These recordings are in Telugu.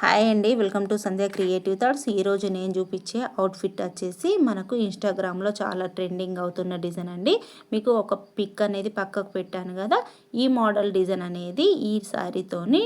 హాయ్ అండి, welcome to Sandhya creative thoughts. ఈరోజు నేను చూపించే అవుట్ఫిట్ వచ్చేసి మనకు ఇన్స్టాగ్రామ్లో చాలా ట్రెండింగ్ అవుతున్న డిజైన్ అండి. మీకు ఒక పిక్ అనేది పక్కకు పెట్టాను కదా, ఈ మోడల్ డిజైన్ అనేది ఈ శారీతోని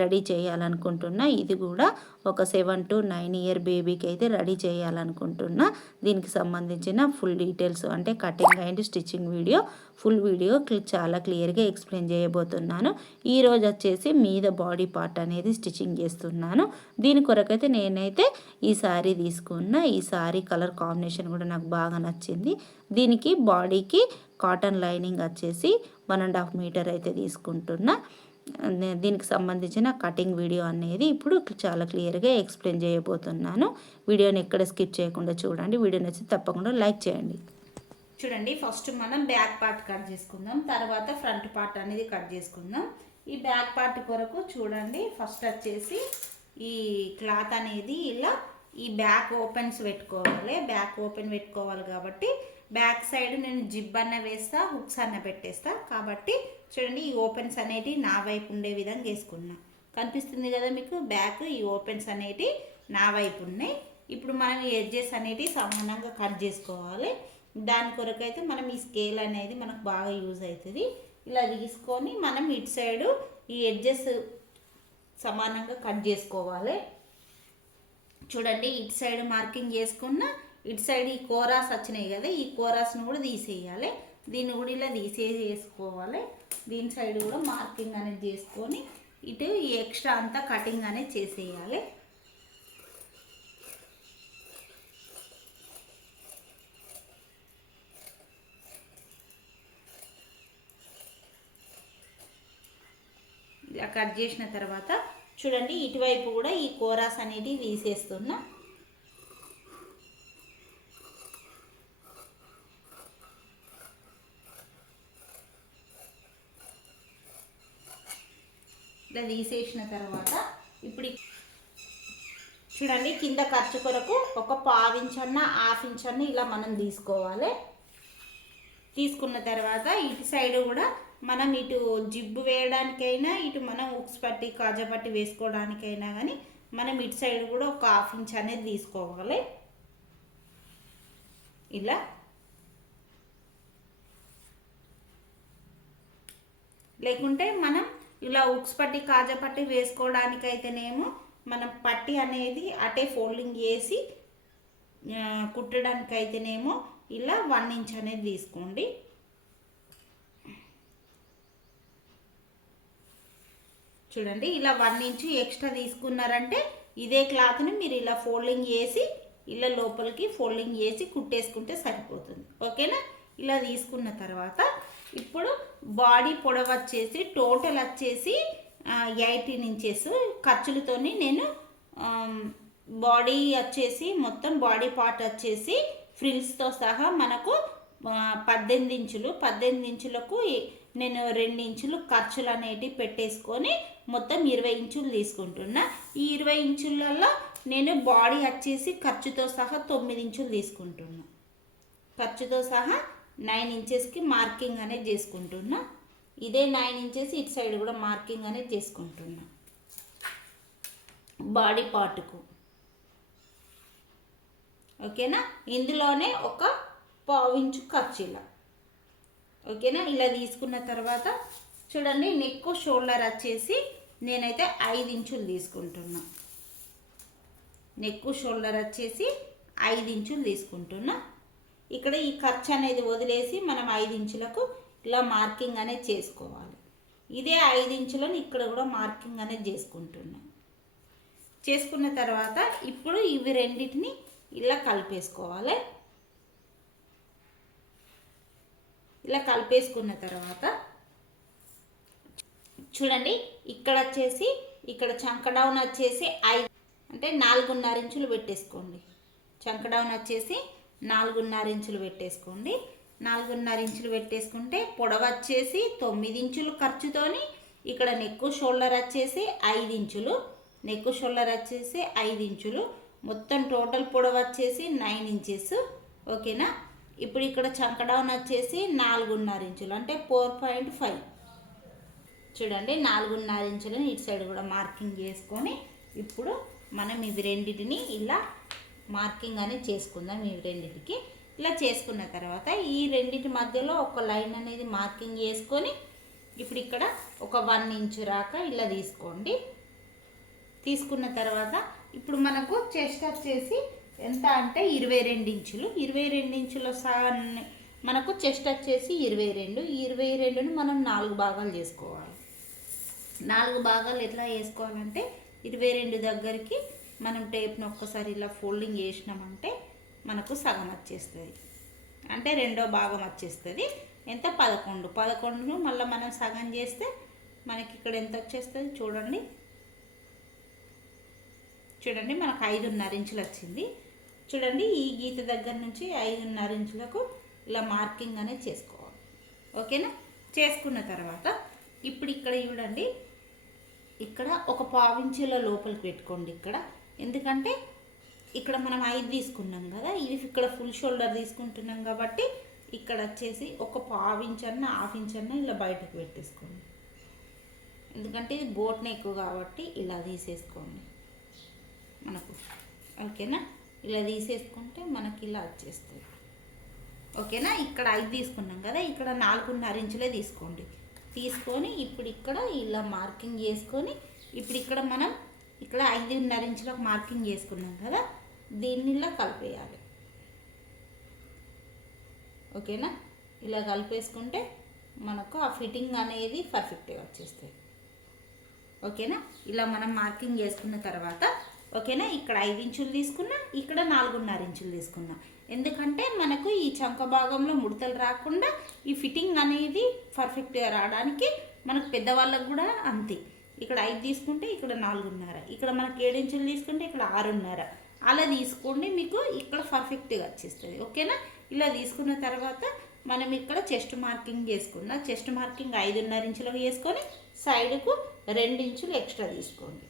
రెడీ చేయాలనుకుంటున్నా. ఇది కూడా ఒక 7 to 9 ఇయర్ బేబీకి అయితే రెడీ చేయాలనుకుంటున్నా. దీనికి సంబంధించిన ఫుల్ డీటెయిల్స్ అంటే cutting and stitching video, full video చాలా క్లియర్గా ఎక్స్ప్లెయిన్ చేయబోతున్నాను. ఈరోజు వచ్చేసి మీద బాడీ పార్ట్ అనేది స్టిచ్చింగ్ చేస్తున్నాను. దీని కొరకైతే నేనైతే ఈ శారీ తీసుకున్నా. ఈ శారీ కలర్ కాంబినేషన్ కూడా నాకు బాగా నచ్చింది. దీనికి బాడీకి కాటన్ లైనింగ్ వచ్చేసి 1.5 మీటర్ అయితే తీసుకుంటున్నా. దీనికి సంబంధించిన కటింగ్ వీడియో అనేది ఇప్పుడు చాలా క్లియర్గా ఎక్స్ప్లెయిన్ చేయబోతున్నాను. వీడియోని ఎక్కడ స్కిప్ చేయకుండా చూడండి. వీడియో నచ్చి తప్పకుండా లైక్ చేయండి. చూడండి, ఫస్ట్ మనం బ్యాక్ పార్ట్ కట్ చేసుకుందాం, తర్వాత ఫ్రంట్ పార్ట్ అనేది కట్ చేసుకుందాం. ఈ బ్యాక్ పార్ట్ కొరకు చూడండి, ఫస్ట్ వచ్చేసి ఈ క్లాత్ అనేది ఇలా ఈ బ్యాక్ ఓపెన్స్ పెట్టుకోవాలి. బ్యాక్ ఓపెన్ పెట్టుకోవాలి కాబట్టి బ్యాక్ సైడ్ నేను జిబ్ అన్న వేస్తా, హుక్స్ అన్న పెట్టేస్తా. కాబట్టి చూడండి, ఈ ఓపెన్స్ అనేటివి నా వైపు ఉండే విధంగా వేసుకున్నా. కనిపిస్తుంది కదా మీకు బ్యాక్, ఈ ఓపెన్స్ అనేటివి నా వైపు ఉన్నాయి. ఇప్పుడు మనం ఈ ఎడ్జెస్ అనేటివి సమానంగా కట్ చేసుకోవాలి. దాని కొరకైతే మనం ఈ స్కేల్ అనేది మనకు బాగా యూజ్ అవుతుంది. ఇలా తీసుకొని మనం ఇటు సైడు ఈ ఎడ్జెస్ సమానంగా కట్ చేసుకోవాలి. చూడండి, ఇటు సైడ్ మార్కింగ్ చేసుకున్న, ఇటు సైడ్ ఈ కోరాస్ వచ్చినాయి కదా, ఈ కోరాస్ను కూడా తీసేయాలి. దీన్ని కూడా ఇలా తీసేసుకోవాలి. దీని సైడ్ కూడా మార్కింగ్ అనేది చేసుకొని ఇటు ఈ ఎక్స్ట్రా అంతా కటింగ్ అనేది చేసేయాలి. ఇలా కట్ చేసిన తర్వాత చూడండి, ఇటువైపు కూడా ఈ కోరాస్ అనేది తీసేస్తున్నా. ఇలా తీసేసిన తర్వాత ఇప్పుడు చూడండి, కింద ఖర్చు కొరకు ఒక 1/2 ఇంచన్న 1/2 ఇంచన్న ఇలా మనం తీసుకోవాలి. తీసుకున్న తర్వాత ఇటు సైడ్ కూడా మనం ఇటు జిబ్బు వేయడానికైనా, ఇటు మనం ఉక్స్ పట్టి కాజా పట్టి వేసుకోవడానికైనా కానీ మనం ఇటు సైడ్ కూడా ఒక 1/2 ఇంచ్ అనేది తీసుకోవాలి. ఇలా లేకుంటే మనం ఇలా ఉక్స్ పట్టి కాజా పట్టి వేసుకోవడానికైతేనేమో మనం పట్టి అనేది అటే ఫోల్డింగ్ చేసి కుట్టడానికైతేనేమో ఇలా 1 ఇంచ్ అనేది తీసుకోండి. చూడండి, ఇలా 1 ఇంచ్ ఎక్స్ట్రా తీసుకున్నారంటే ఇదే క్లాత్ని మీరు ఇలా ఫోల్డింగ్ చేసి ఇలా లోపలికి ఫోల్డింగ్ చేసి కుట్టేసుకుంటే సరిపోతుంది. ఓకేనా? ఇలా తీసుకున్న తర్వాత ఇప్పుడు బాడీ పొడవు వచ్చేసి టోటల్ వచ్చేసి 18 ఇంచెస్ ఖర్చులతోని నేను బాడీ వచ్చేసి మొత్తం బాడీ పార్ట్ వచ్చేసి ఫ్రిల్స్తో సహా మనకు 18 ఇంచులు. 18 ఇంచులకు నేను 2 ఇంచులు ఖర్చులు అనేటివి పెట్టేసుకొని మొత్తం 20 ఇంచులు తీసుకుంటున్నా. ఈ 20 ఇంచులలో నేను బాడీ వచ్చేసి ఖర్చుతో సహా 9 ఇంచులు తీసుకుంటున్నా. ఖర్చుతో సహా 9 ఇంచెస్కి మార్కింగ్ అనేది చేసుకుంటున్నా. ఇదే 9 ఇంచెస్ ఇటు సైడ్ కూడా మార్కింగ్ అనేది చేసుకుంటున్నా బాడీ పార్ట్కు. ఓకేనా? ఇందులోనే ఒక 1/2 ఇంచు ఖర్చు ఇలా. ఓకేనా? ఇలా తీసుకున్న తర్వాత చూడండి, నెక్ షోల్డర్ వచ్చేసి నేనైతే 5 ఇంచులు తీసుకుంటున్నా. నెక్ షోల్డర్ వచ్చేసి 5 ఇంచులు తీసుకుంటున్నా. ఇక్కడ ఈ ఖర్చు అనేది వదిలేసి మనం 5 ఇంచులకు ఇలా మార్కింగ్ అనేది చేసుకోవాలి. ఇదే 5 ఇంచులను ఇక్కడ కూడా మార్కింగ్ అనేది చేసుకుంటున్నా. చేసుకున్న తర్వాత ఇప్పుడు ఇవి రెండింటిని ఇలా కలిపేసుకోవాలి. ఇలా కలిపేసుకున్న తర్వాత చూడండి, ఇక్కడ వచ్చేసి ఇక్కడ చంక డౌన్ వచ్చేసి 5 అంటే 4.5 ఇంచులు పెట్టేసుకోండి. చంక డౌన్ వచ్చేసి 4.5 ఇంచులు పెట్టేసుకోండి. 4.5 ఇంచులు పెట్టేసుకుంటే పొడవు వచ్చేసి 9 ఇంచులు ఖర్చుతోని, ఇక్కడ నెక్ షోల్డర్ వచ్చేసి 5 ఇంచులు, నెక్ షోల్డర్ వచ్చేసి 5 ఇంచులు, మొత్తం టోటల్ పొడవు వచ్చేసి 9 ఇంచెస్. ఓకేనా? ఇప్పుడు ఇక్కడ చంక డౌన్ వచ్చేసి 4.5 ఇంచులు అంటే 4.5. చూడండి, 4.5 ఇంచులను ఇటు సైడ్ కూడా మార్కింగ్ చేసుకొని ఇప్పుడు మనం ఇవి రెండింటిని ఇలా మార్కింగ్ అనేది చేసుకుందాం. ఇవి రెండింటికి ఇలా చేసుకున్న తర్వాత ఈ రెండింటి మధ్యలో ఒక లైన్ అనేది మార్కింగ్ చేసుకొని ఇప్పుడు ఇక్కడ ఒక 1 ఇంచు రాక ఇలా తీసుకోండి. తీసుకున్న తర్వాత ఇప్పుడు మనకు చెస్ట్ వచ్చేసి ఎంత అంటే 22 ఇంచులు. 22 ఇంచుల సగాన్ని మనకు చెస్ట్ వచ్చేసి 22. ఈ 22ని మనం 4 భాగాలు చేసుకోవాలి. 4 భాగాలు ఎట్లా చేసుకోవాలంటే 22 దగ్గరికి మనం టేప్ను ఒక్కసారి ఇలా ఫోల్డింగ్ చేసినామంటే మనకు సగం వచ్చేస్తుంది, అంటే 2వ భాగం వచ్చేస్తుంది. ఎంత 11. 11ను మళ్ళీ మనం సగం చేస్తే మనకి ఇక్కడ ఎంత వచ్చేస్తుంది చూడండి. చూడండి మనకు 5.5 ఇంచులు వచ్చింది. చూడండి ఈ గీత దగ్గర నుంచి 5.5 ఇంచులకు ఇలా మార్కింగ్ అనేది చేసుకోవాలి. ఓకేనా? చేసుకున్న తర్వాత ఇప్పుడు ఇక్కడ చూడండి, ఇక్కడ ఒక 1/4 ఇంచుల లోపలికి పెట్టుకోండి. ఇక్కడ ఎందుకంటే ఇక్కడ మనం 5 తీసుకున్నాం కదా, ఇది ఇక్కడ ఫుల్ షోల్డర్ తీసుకుంటున్నాం కాబట్టి ఇక్కడ వచ్చేసి ఒక 1/4 ఇంచ్ అన్న 1/2 ఇంచ్ అన్న ఇలా బయటకు పెట్టేసుకోండి. ఎందుకంటే ఇది బోట్ నెక్ కాబట్టి ఇలా తీసేసుకోండి మనకు. ఓకేనా? ఇలా తీసేసుకుంటే మనకి ఇలా వచ్చేస్తుంది. ఓకేనా? ఇక్కడ 5 తీసుకున్నాం కదా, ఇక్కడ 4.5 ఇంచులే తీసుకోండి. తీసుకొని ఇప్పుడు ఇక్కడ ఇలా మార్కింగ్ చేసుకొని ఇప్పుడు ఇక్కడ మనం ఇక్కడ 5.5 ఇంచులకు మార్కింగ్ చేసుకున్నాం కదా, దీన్ని ఇలా కలిపేయాలి. ఓకేనా? ఇలా కలిపేసుకుంటే మనకు ఆ ఫిట్టింగ్ అనేది పర్ఫెక్ట్గా వచ్చేస్తుంది. ఓకేనా? ఇలా మనం మార్కింగ్ చేసుకున్న తర్వాత ఓకేనా, ఇక్కడ 5 ఇంచులు తీసుకున్నా, ఇక్కడ 4.5 ఇంచులు తీసుకున్నా. ఎందుకంటే మనకు ఈ చంక భాగంలో ముడతలు రాకుండా ఈ ఫిట్టింగ్ అనేది పర్ఫెక్ట్గా రావడానికి మనకు పెద్దవాళ్ళకు కూడా అంతే. ఇక్కడ 5 తీసుకుంటే ఇక్కడ 4.5, ఇక్కడ మనకు 7 ఇంచులు తీసుకుంటే ఇక్కడ 6.5 అలా తీసుకోండి, మీకు ఇక్కడ పర్ఫెక్ట్గా వచ్చేస్తుంది. ఓకేనా? ఇలా తీసుకున్న తర్వాత మనం ఇక్కడ చెస్ట్ మార్కింగ్ చేసుకున్న చెస్ట్ మార్కింగ్ 5.5 ఇంచులకు చేసుకొని సైడ్కు 2 ఇంచులు ఎక్స్ట్రా తీసుకోండి.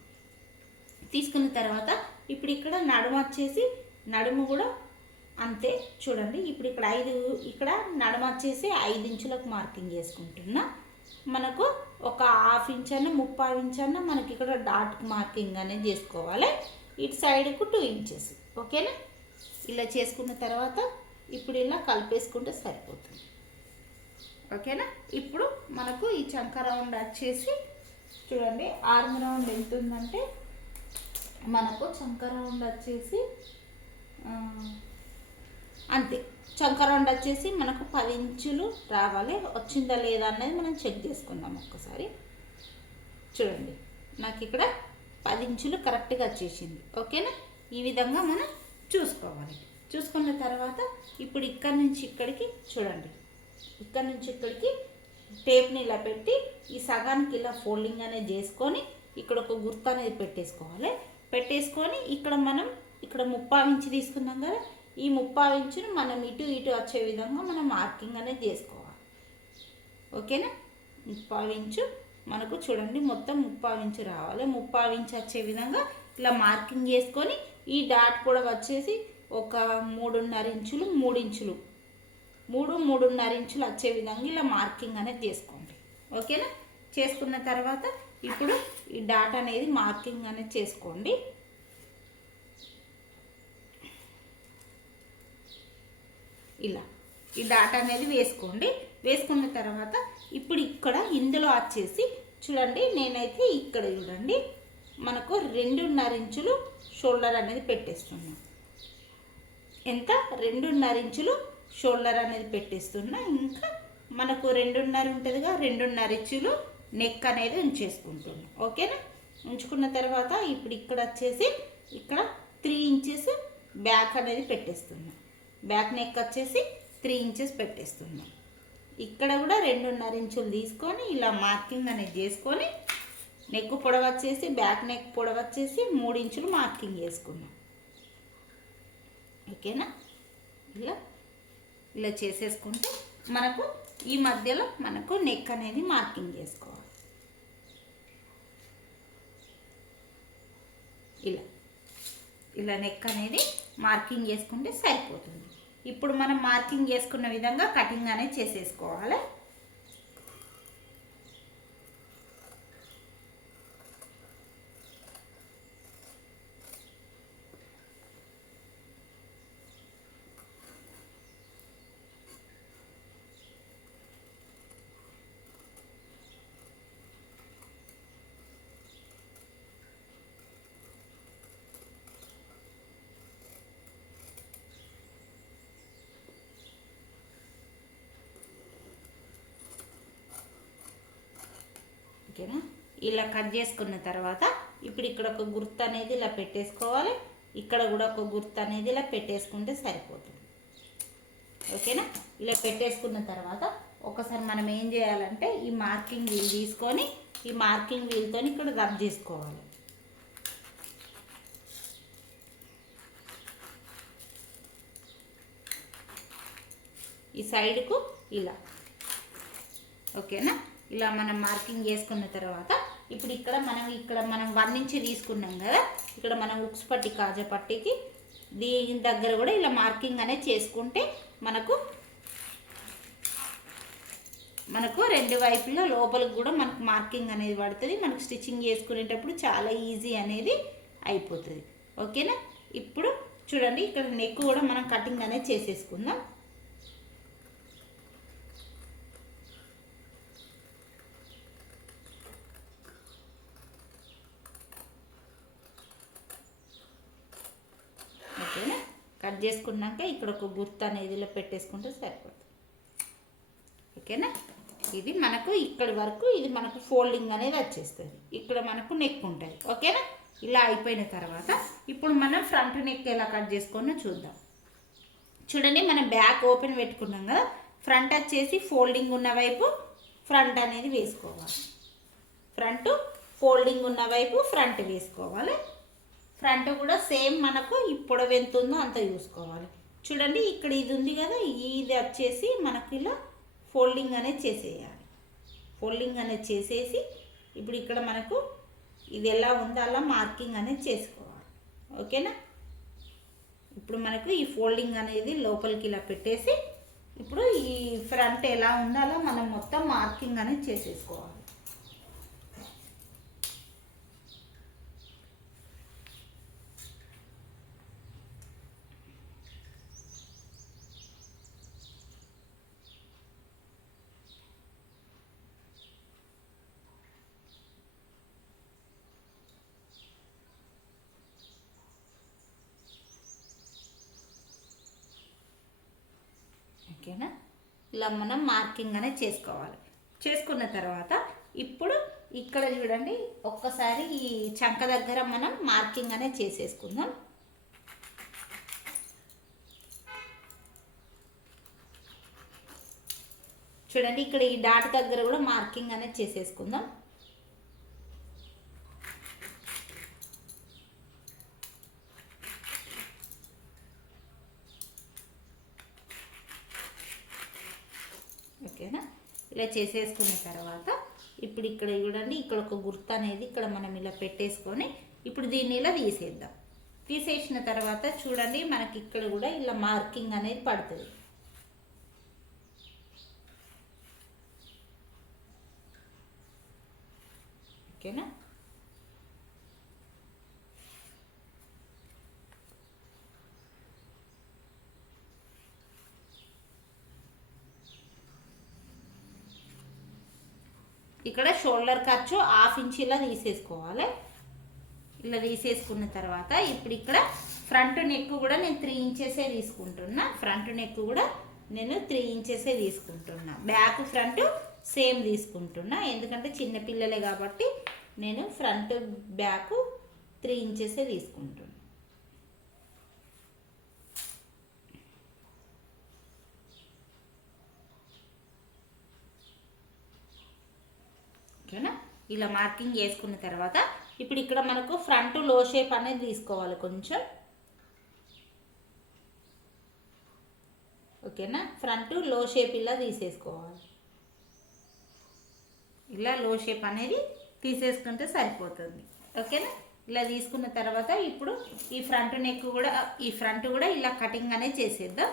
తీసుకున్న తర్వాత ఇప్పుడు ఇక్కడ నడుము వచ్చేసి నడుము కూడా అంతే. చూడండి ఇప్పుడు ఇక్కడ 5 ఇక్కడ నడుము వచ్చేసి 5 ఇంచులకు మార్కింగ్ చేసుకుంటున్నా. మనకు ఒక 1/2 ఇంచ్ అన్న 3/4 ఇంచ్ అన్న మనకి ఇక్కడ డాట్ మార్కింగ్ అనేది చేసుకోవాలి. ఇటు సైడ్కు 2 ఇంచెస్. ఓకేనా? ఇలా చేసుకున్న తర్వాత ఇప్పుడు ఇలా కలిపేసుకుంటే సరిపోతుంది. ఓకేనా? ఇప్పుడు మనకు ఈ చంక రౌండ్ వచ్చేసి చూడండి, ఆర్మ్ రౌండ్ ఎంత ఉందంటే మనకు చంక రౌండ్ వచ్చేసి అంతే. చంక రౌండ్ వచ్చేసి మనకు 10 ఇంచులు రావాలి. వచ్చిందా లేదా అనేది మనం చెక్ చేసుకుందాం ఒక్కసారి. చూడండి నాకు ఇక్కడ 10 ఇంచులు కరెక్ట్గా వచ్చేసింది. ఓకేనా? ఈ విధంగా మనం చూసుకోవాలి. చూసుకున్న తర్వాత ఇప్పుడు ఇక్కడ నుంచి ఇక్కడికి చూడండి, ఇక్కడ నుంచి ఇక్కడికి టేప్ని ఇలా పెట్టి ఈ సగానికి ఇలా ఫోల్డింగ్ అనేది చేసుకొని ఇక్కడ ఒక గుర్తు అనేది పెట్టేసుకోవాలి. పెట్టేసుకొని ఇక్కడ మనం ఇక్కడ 3/4 ఇంచు తీసుకున్నాం కదా, ఈ 3/4 ఇంచును మనం ఇటు ఇటు వచ్చే విధంగా మనం మార్కింగ్ అనేది చేసుకోవాలి. ఓకేనా? 3/4 ఇంచు మనకు చూడండి మొత్తం 3/4 ఇంచు రావాలి. 3/4 ఇంచు వచ్చే విధంగా ఇలా మార్కింగ్ చేసుకొని ఈ డాట్ కూడా వచ్చేసి ఒక 3.5 ఇంచులు 3 ఇంచులు 3.5 ఇంచులు వచ్చే విధంగా ఇలా మార్కింగ్ అనేది చేసుకోండి. ఓకేనా? చేసుకున్న తర్వాత ఇప్పుడు ఈ డాట్ అనేది మార్కింగ్ అనేది చేసుకోండి. ఇలా ఈ డాట్ అనేది వేసుకోండి. వేసుకున్న తర్వాత ఇప్పుడు ఇక్కడ ఇందులో వచ్చేసి చూడండి, నేనైతే ఇక్కడ చూడండి మనకు 2.5 ఇంచులు షోల్డర్ అనేది పెట్టేస్తున్నాను. ఎంత? 2.5 ఇంచులు షోల్డర్ అనేది పెట్టేస్తున్నా. ఇంకా మనకు 2.5 ఉంటుందిగా, 2.5 ఇంచులు నెక్ అనేది ఉంచేసుకుంటున్నాం. ఓకేనా? ఉంచుకున్న తర్వాత ఇప్పుడు ఇక్కడ వచ్చేసి ఇక్కడ 3 ఇంచెస్ బ్యాక్ అనేది పెట్టేస్తున్నాం. బ్యాక్ నెక్ వచ్చేసి 3 ఇంచెస్ పెట్టేస్తున్నాం. ఇక్కడ కూడా 2.5 ఇంచులు తీసుకొని ఇలా మార్కింగ్ అనేది చేసుకొని నెక్ పొడవు వచ్చేసి బ్యాక్ నెక్ పొడవు వచ్చేసి 3 ఇంచులు మార్కింగ్ చేసుకున్నాం. ఓకేనా? ఇలా ఇలా చేసేసుకుంటే మనకు ఈ మధ్యలో మనకు నెక్ అనేది మార్కింగ్ చేసుకోవాలి. ఇలా ఇలా నెక్ అనేది మార్కింగ్ చేసుకుంటే సరిపోతుంది. ఇప్పుడు మనం మార్కింగ్ చేసుకున్న విధంగా కటింగ్ అనేది చేసేసుకోవాలి. ఓకేనా. ఇలా కట్ చేసుకున్న తర్వాత ఇప్పుడు ఇక్కడ ఒక గుర్తు అనేది ఇలా పెట్టేసుకోవాలి, ఇక్కడ కూడా ఒక గుర్తు అనేది ఇలా పెట్టేసుకుంటే సరిపోతుంది. ఓకేనా. ఇలా పెట్టేసుకున్న తర్వాత ఒకసారి మనం ఏం చేయాలంటే ఈ మార్కింగ్ వీల్ తీసుకొని ఈ మార్కింగ్ వీల్తో ఇక్కడ రబ్ చేసుకోవాలి. ఈ సైడ్కు ఇలా ఓకేనా. ఇలా మనం మార్కింగ్ చేసుకున్న తర్వాత ఇప్పుడు ఇక్కడ మనం 1 ఇంచ్ తీసుకున్నాం కదా, ఇక్కడ మనం ఉక్స్ పట్టి కాజా పట్టికి దీని దగ్గర కూడా ఇలా మార్కింగ్ అనేది చేసుకుంటే మనకు రెండు వైపులా లోపలికి కూడా మనకు మార్కింగ్ అనేది పడుతుంది. మనకు స్టిచ్చింగ్ చేసుకునేటప్పుడు చాలా ఈజీ అనేది అయిపోతుంది. ఓకేనా. ఇప్పుడు చూడండి ఇక్కడ నెక్ కూడా మనం కటింగ్ అనేది చేసేసుకుందాం. ఓకేనా. కట్ చేసుకున్నాక ఇక్కడ ఒక గుర్తు అనేది ఇలా పెట్టేసుకుంటే సరిపోతుంది. ఓకేనా. ఇది మనకు ఇక్కడి వరకు ఇది మనకు ఫోల్డింగ్ అనేది వచ్చేస్తుంది. ఇక్కడ మనకు నెక్ ఉంటుంది. ఓకేనా. ఇలా అయిపోయిన తర్వాత ఇప్పుడు మనం ఫ్రంట్ నెక్ ఎలా కట్ చేసుకోనో చూద్దాం. చూడండి మనం బ్యాక్ ఓపెన్ పెట్టుకున్నాం కదా, ఫ్రంట్ వచ్చేసి ఫోల్డింగ్ ఉన్న వైపు ఫ్రంట్ అనేది వేసుకోవాలి. ఫ్రంట్ ఫోల్డింగ్ ఉన్న వైపు ఫ్రంట్ వేసుకోవాలి. ఫ్రంట్ కూడా సేమ్ మనకు ఇప్పుడు ఎంత ఉందో అంత చూసుకోవాలి. చూడండి ఇక్కడ ఇది ఉంది కదా, ఇది వచ్చేసి మనకు ఇలా ఫోల్డింగ్ అనేది చేసేయాలి. ఫోల్డింగ్ అనేది చేసేసి ఇప్పుడు ఇక్కడ మనకు ఇది ఎలా ఉందో అలా మార్కింగ్ అనేది చేసుకోవాలి. ఓకేనా. ఇప్పుడు మనకు ఈ ఫోల్డింగ్ అనేది లోపలికి ఇలా పెట్టేసి ఇప్పుడు ఈ ఫ్రంట్ ఎలా ఉందో అలా మనం మొత్తం మార్కింగ్ అనేది చేసేసుకోవాలి. ఓకేనా. ఇలా మనం మార్కింగ్ అనేది చేసుకోవాలి. చేసుకున్న తర్వాత ఇప్పుడు ఇక్కడ చూడండి ఒక్కసారి ఈ చంక దగ్గర మనం మార్కింగ్ అనేది చేసేసుకుందాం. చూడండి ఇక్కడ ఈ డాట్ దగ్గర కూడా మార్కింగ్ అనేది చేసేసుకుందాం. ఓకేనా. ఇలా చేసేసుకున్న తర్వాత ఇప్పుడు ఇక్కడ చూడండి ఇక్కడ ఒక గుర్తు అనేది ఇక్కడ మనం ఇలా పెట్టేసుకొని ఇప్పుడు దీన్ని ఇలా తీసేద్దాం. తీసేసిన తర్వాత చూడండి మనకి ఇక్కడ కూడా ఇలా మార్కింగ్ అనేది పడుతుంది. ఓకేనా. ఇక్కడ షోల్డర్ ఖర్చు 1/2 ఇంచ్ ఇలా తీసేసుకోవాలి. ఇలా తీసేసుకున్న తర్వాత ఇప్పుడు ఇక్కడ ఫ్రంట్ నెక్ కూడా నేను 3 ఇంచెసే తీసుకుంటున్నా. ఫ్రంట్ నెక్ కూడా నేను 3 ఇంచెసే తీసుకుంటున్నా. బ్యాక్ ఫ్రంట్ సేమ్ తీసుకుంటున్నా, ఎందుకంటే చిన్నపిల్లలే కాబట్టి నేను ఫ్రంట్ బ్యాక్ 3 ఇంచెసే తీసుకుంటున్నా. ఓకేనా. ఇలా మార్కింగ్ చేసుకున్న తర్వాత ఇప్పుడు ఇక్కడ మనకు ఫ్రంట్ లో షేప్ అనేది తీసుకోవాలి కొంచెం. ఓకేనా. ఫ్రంట్ లో షేప్ ఇలా తీసేసుకోవాలి. ఇలా లో షేప్ అనేది తీసేసుకుంటే సరిపోతుంది. ఓకేనా. ఇలా తీసుకున్న తర్వాత ఇప్పుడు ఈ ఫ్రంట్ కూడా ఇలా కటింగ్ అనేది చేసేద్దాం.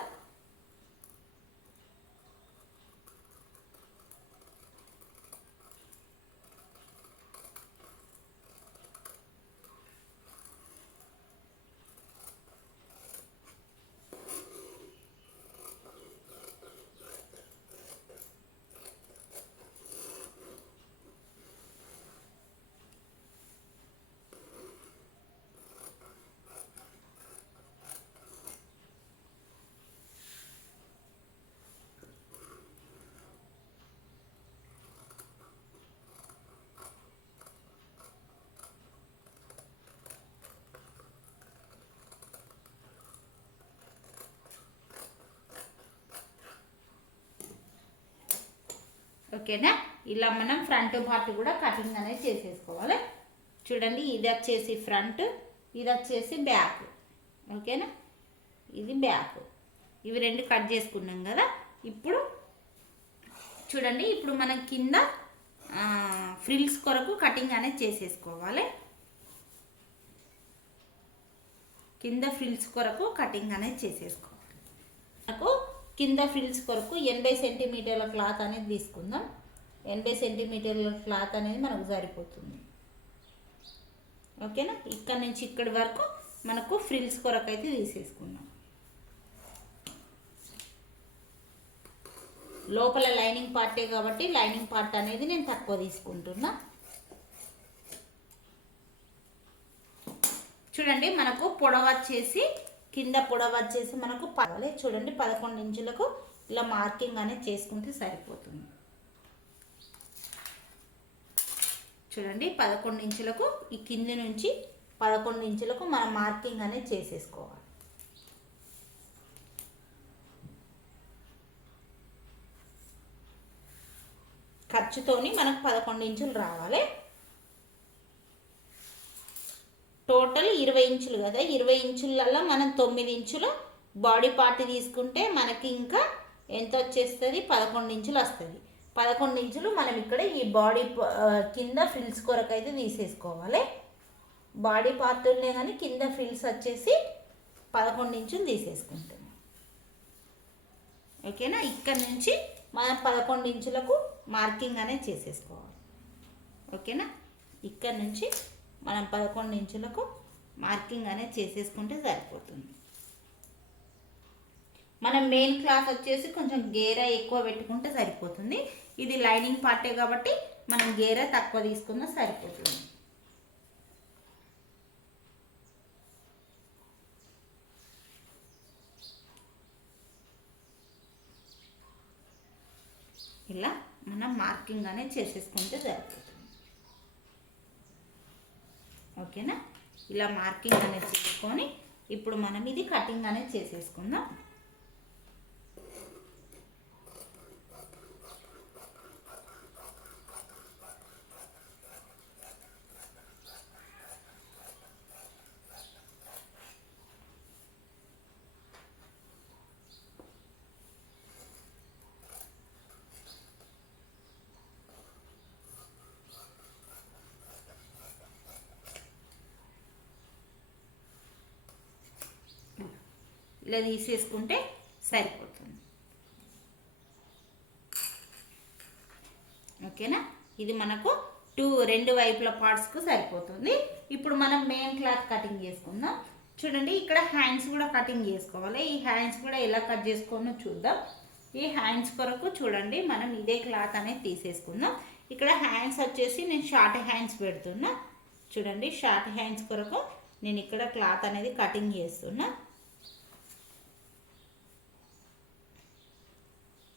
ఓకేనా. ఇలా మనం ఫ్రంట్ పార్ట్ కూడా కటింగ్ అనేది చేసేసుకోవాలి. చూడండి ఇది వచ్చేసి ఫ్రంట్, ఇది వచ్చేసి బ్యాక్. ఓకేనా, ఇది బ్యాక్. ఇవి రెండు కట్ చేసుకున్నాం కదా. ఇప్పుడు చూడండి, ఇప్పుడు మనం కింద ఫ్రిల్స్ కొరకు కటింగ్ అనేది చేసేసుకోవాలి. కింద ఫ్రిల్స్ కొరకు కటింగ్ అనేది చేసేసుకోవాలి. నాకు కింద ఫ్రిల్స్ కొరకు 80 సెంటీమీటర్ల క్లాత్ అనేది తీసుకుందాం. 80 సెంటీమీటర్ల క్లాత్ అనేది మనకు సరిపోతుంది. ఓకేనా, ఇక్కడ నుంచి ఇక్కడి వరకు మనకు ఫ్రిల్స్ కొరకు అయితే తీసేసుకుందాం. లోపల లైనింగ్ పార్టే కాబట్టి లైనింగ్ పార్ట్ అనేది నేను తక్కువ తీసుకుంటున్నా. చూడండి, మనకు పొడవ వచ్చేసి కింద పొడవ వచ్చేసి మనకు పర్వాలేదు. చూడండి 11 ఇంచులకు ఇలా మార్కింగ్ అనేది చేసుకుంటే సరిపోతుంది. చూడండి 11 ఇంచులకు ఈ కింది నుంచి 11 ఇంచులకు మనం మార్కింగ్ అనేది చేసేసుకోవాలి. ఖర్చుతోని మనకు 11 ఇంచులు రావాలి. టోటల్ 20 ఇంచులు కదా. 20 ఇంచులలో మనం 9 ఇంచుల బాడీ పార్ట్ తీసుకుంటే మనకి ఇంకా ఎంత వచ్చేస్తుంది, 11 ఇంచులు వస్తుంది. 11 ఇంచులు మనం ఇక్కడ ఈ బాడీ కింద ఫ్రిల్స్ కొరకు అయితే తీసేసుకోవాలి. బాడీ పార్ట్ ఉన్నాయి కానీ కింద ఫ్రిల్స్ వచ్చేసి 11 ఇంచులు తీసేసుకుంటాం. ఓకేనా, ఇక్కడ నుంచి మనం 11 ఇంచులకు మార్కింగ్ అనేది చేసేసుకోవాలి. ఓకేనా, ఇక్కడ నుంచి మనం 11 ఇంచులకు మార్కింగ్ అనేది చేసేసుకుంటే సరిపోతుంది. మనం మెయిన్ క్లాత్ వచ్చేసి కొంచెం గేరా ఎక్కువ పెట్టుకుంటే సరిపోతుంది. ఇది లైనింగ్ పార్టే కాబట్టి మనం గేరా తక్కువ తీసుకున్నా సరిపోతుంది. ఇలా మనం మార్కింగ్ అనేది చేసేసుకుంటే సరిపోతుంది. ఓకేనా, ఇలా మార్కింగ్ అనేది చేసుకొని ఇప్పుడు మనం ఇది కటింగ్ అనేది చేసేసుకుందాం. ఇలా తీసేసుకుంటే సరిపోతుంది. ఓకేనా, ఇది మనకు రెండు వైపుల పార్ట్స్కు సరిపోతుంది. ఇప్పుడు మనం మెయిన్ క్లాత్ కటింగ్ చేసుకుందాం. చూడండి, ఇక్కడ హ్యాండ్స్ కూడా కటింగ్ చేసుకోవాలి. ఈ హ్యాండ్స్ కూడా ఎలా కట్ చేసుకోవాలో చూద్దాం. ఈ హ్యాండ్స్ కొరకు చూడండి మనం ఇదే క్లాత్ అనేది తీసేసుకుందాం. ఇక్కడ హ్యాండ్స్ వచ్చేసి నేను షార్ట్ హ్యాండ్స్ పెడుతున్నా. చూడండి, షార్ట్ హ్యాండ్స్ కొరకు నేను ఇక్కడ క్లాత్ అనేది కటింగ్ చేస్తున్నా.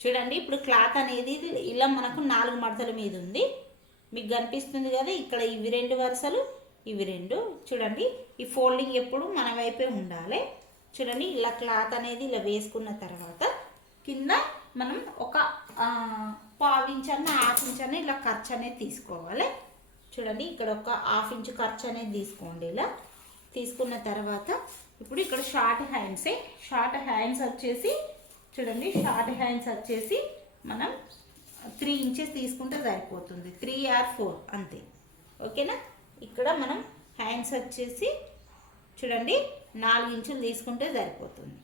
చూడండి, ఇప్పుడు క్లాత్ అనేది ఇలా మనకు 4 మడతల మీద ఉంది. మీకు కనిపిస్తుంది కదా, ఇక్కడ ఇవి 2 వరుసలు, ఇవి 2. చూడండి, ఈ ఫోల్డింగ్ ఎప్పుడు మన వైపే ఉండాలి. చూడండి, ఇలా క్లాత్ అనేది ఇలా వేసుకున్న తర్వాత కింద మనం ఒక 1/2 ఇంచ్ అన్న 1/2 ఇంచ్ అన్న ఇలా ఖర్చు అనేది తీసుకోవాలి. చూడండి, ఇక్కడ ఒక 1/2 ఇంచ్ ఖర్చు అనేది తీసుకోండి. ఇలా తీసుకున్న తర్వాత ఇప్పుడు ఇక్కడ షార్ట్ హ్యాండ్స్ వచ్చేసి చూడండి, షార్ట్ హ్యాండ్స్ వచ్చేసి మనం 3 ఇంచెస్ తీసుకుంటే సరిపోతుంది. 3 or 4 అంతే. ఓకేనా, ఇక్కడ మనం హ్యాండ్స్ వచ్చేసి చూడండి 4 ఇంచులు తీసుకుంటే సరిపోతుంది.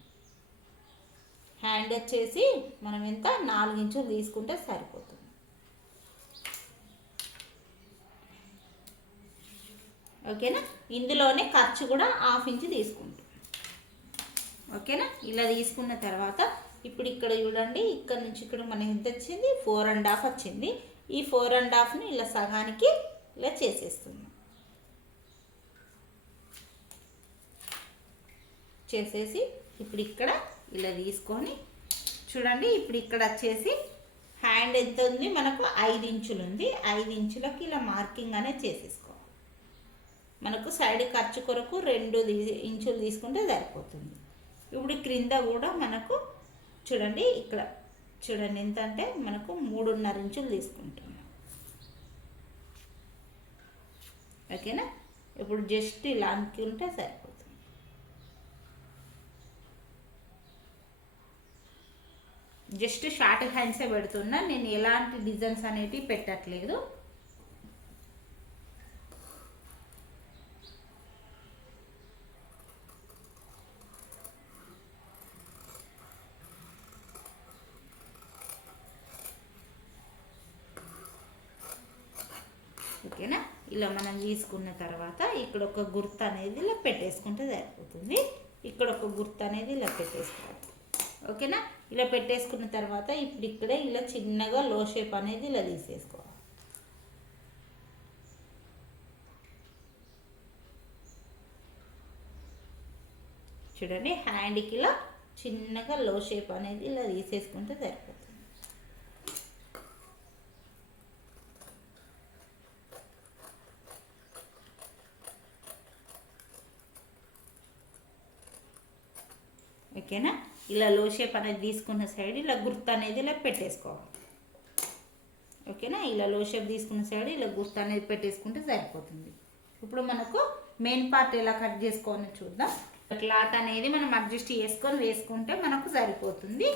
హ్యాండ్ వచ్చేసి మనం ఎంత 4 ఇంచులు తీసుకుంటే సరిపోతుంది. ఓకేనా, ఇందులోనే ఖర్చు కూడా 1/2 ఇంచ్ తీసుకుంటాం. ఓకేనా, ఇలా తీసుకున్న తర్వాత ఇప్పుడు ఇక్కడ చూడండి, ఇక్కడ నుంచి ఇక్కడ మనకి ఎంత వచ్చింది, 4.5 వచ్చింది. ఈ 4.5ని ఇలా సగానికి ఇలా చేసేస్తున్నాం. చేసేసి ఇప్పుడు ఇక్కడ ఇలా తీసుకొని చూడండి, ఇప్పుడు ఇక్కడ వచ్చేసి హ్యాండ్ ఎంత ఉంది, మనకు 5 ఇంచులు ఉంది. 5 ఇంచులకి ఇలా మార్కింగ్ అనేది చేసేసుకోవాలి. మనకు సైడ్ ఖర్చు కొరకు 2 ఇంచులు తీసుకుంటే సరిపోతుంది. ఇప్పుడు క్రింద కూడా మనకు చూడండి, ఇక్కడ చూడండి ఎంత అంటే మనకు 3.5 ఇంచులు తీసుకుంటున్నాం. ఓకేనా, ఇప్పుడు జస్ట్ ఇలా అనుకుంటే సరిపోతుంది. జస్ట్ షార్ట్ హ్యాండ్సే పెడుతున్నా, నేను ఎలాంటి డిజైన్స్ అనేటివి పెట్టట్లేదు. ఓకేనా, ఇలా మనం తీసుకున్న తర్వాత ఇక్కడ ఒక గుర్తు అనేది ఇలా పెట్టేసుకుంటే సరిపోతుంది. ఇక్కడ ఒక గుర్తు అనేది ఇలా పెట్టేసుకోవాలి. ఓకేనా, ఇలా పెట్టేసుకున్న తర్వాత ఇప్పుడు ఇక్కడే ఇలా చిన్నగా లో షేప్ అనేది ఇలా తీసేసుకోవాలి. చూడండి, హ్యాండ్కి ఇలా చిన్నగా లో షేప్ అనేది ఇలా తీసేసుకుంటే సరిపోతుంది. ఓకేనా, ఇలా లో షేప్ అనేది తీసుకున్న సైడ్ ఇలా గుర్తు అనేది ఇలా పెట్టేసుకోవాలి. ఓకేనా, ఇలా లో షేప్ తీసుకున్న సైడ్ ఇలా గుర్తు అనేది పెట్టేసుకుంటే సరిపోతుంది. ఇప్పుడు మనకు మెయిన్ పార్ట్ ఎలా కట్ చేసుకోవాలని చూద్దాం. క్లాత్ అనేది మనం అడ్జస్ట్ చేసుకొని వేసుకుంటే మనకు సరిపోతుంది.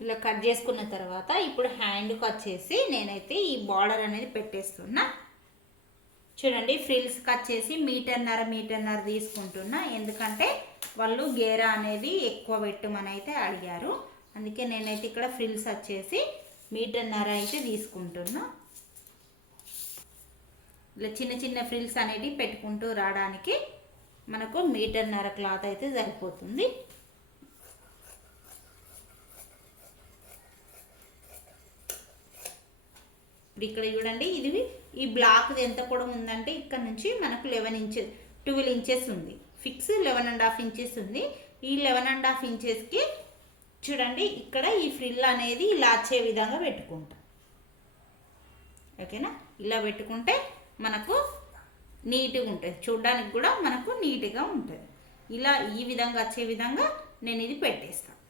ఇలా కట్ చేసుకున్న తర్వాత ఇప్పుడు హ్యాండ్కి వచ్చేసి నేనైతే ఈ బార్డర్ అనేది పెట్టేస్తున్నా. చూడండి, ఫ్రిల్స్ కట్ చేసి మీటర్న్నర తీసుకుంటున్నా. ఎందుకంటే వాళ్ళు గేరా అనేది ఎక్కువ పెట్టమని అయితే అడిగారు. అందుకే నేనైతే ఇక్కడ ఫ్రిల్స్ వచ్చేసి 1.5 మీటర్ అయితే తీసుకుంటున్నా. ఇలా చిన్న చిన్న ఫ్రిల్స్ అనేవి పెట్టుకుంటూ రావడానికి మనకు 1.5 మీటర్ క్లాత్ అయితే సరిపోతుంది. ఇప్పుడు ఇక్కడ చూడండి, ఇది ఈ బ్లాక్ ఎంత పొడవు ఉందంటే ఇక్కడ నుంచి మనకు 12 ఇంచెస్ ఉంది. ఫిక్స్ 11.5 ఇంచెస్ ఉంది. ఈ 11.5 ఇంచెస్కి చూడండి ఇక్కడ ఈ ఫ్రిల్ అనేది ఇలా వచ్చే విధంగా పెట్టుకుంటాం. ఓకేనా, ఇలా పెట్టుకుంటే మనకు నీట్గా ఉంటుంది, చూడడానికి కూడా మనకు నీట్గా ఉంటుంది. ఇలా ఈ విధంగా వచ్చే విధంగా నేను ఇది పెట్టేస్తాను.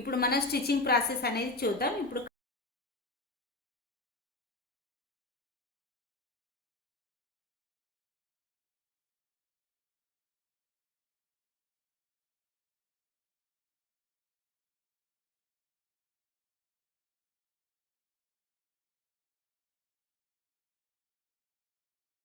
ఇప్పుడు మనం స్టిచ్చింగ్ ప్రాసెస్ అనేది చూద్దాం. ఇప్పుడు